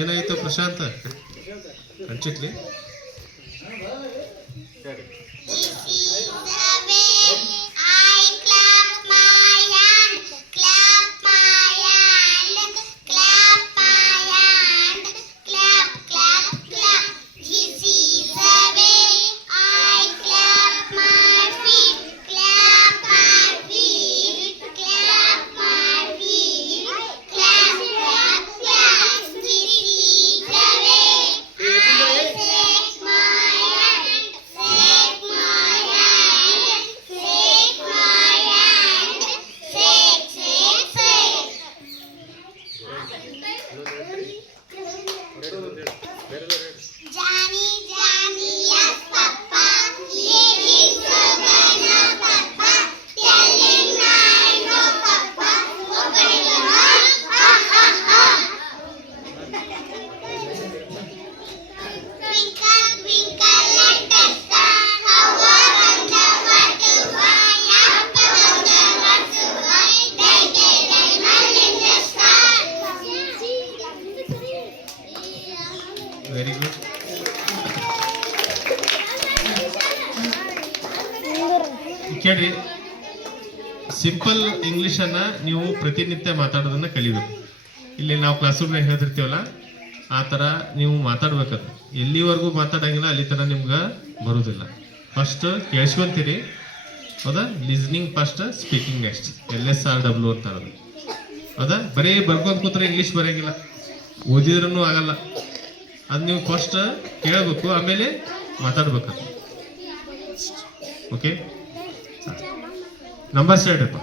ಏನಾಯ್ತು ಪ್ರಶಾಂತ ಹಂಚಕ್ಲಿ very good. ಕೇಳ್ರಿ, ಸಿಂಪಲ್ ಇಂಗ್ಲೀಷನ್ನು ನೀವು ಪ್ರತಿನಿತ್ಯ ಮಾತಾಡೋದನ್ನ ಕಲಿಬೇಕು. ಇಲ್ಲಿ ನಾವು ಕ್ಲಾಸ್ ರೂಮ್ನಾಗ ಹೇಳ್ತಿರ್ತೀವಲ್ಲ ಆ ಥರ ನೀವು ಮಾತಾಡ್ಬೇಕದು. ಎಲ್ಲಿವರೆಗೂ ಮಾತಾಡಂಗಿಲ್ಲ ಅಲ್ಲಿ ತನಕ ನಿಮ್ಗೆ ಬರೋದಿಲ್ಲ. ಫಸ್ಟ್ ಕೇಳಿಸ್ಕೊಂತೀರಿ, ಹೌದಾ? Listening first, speaking next. LSRW ಅಂತಾರದು, ಹೌದಾ? ಬರೀ ಬರ್ಕೊಂತ ಕೂತ್ರೆ ಇಂಗ್ಲೀಷ್ ಬರೋಂಗಿಲ್ಲ, ಓದಿದ್ರೂ ಆಗಲ್ಲ. ಅದು ನೀವು ಫಸ್ಟ್ ಕೇಳಬೇಕು, ಆಮೇಲೆ ಮಾತಾಡ್ಬೇಕು. ಓಕೆ, ನಂಬರ್ಸ್ ಹೇಳ್ರಪ್ಪ.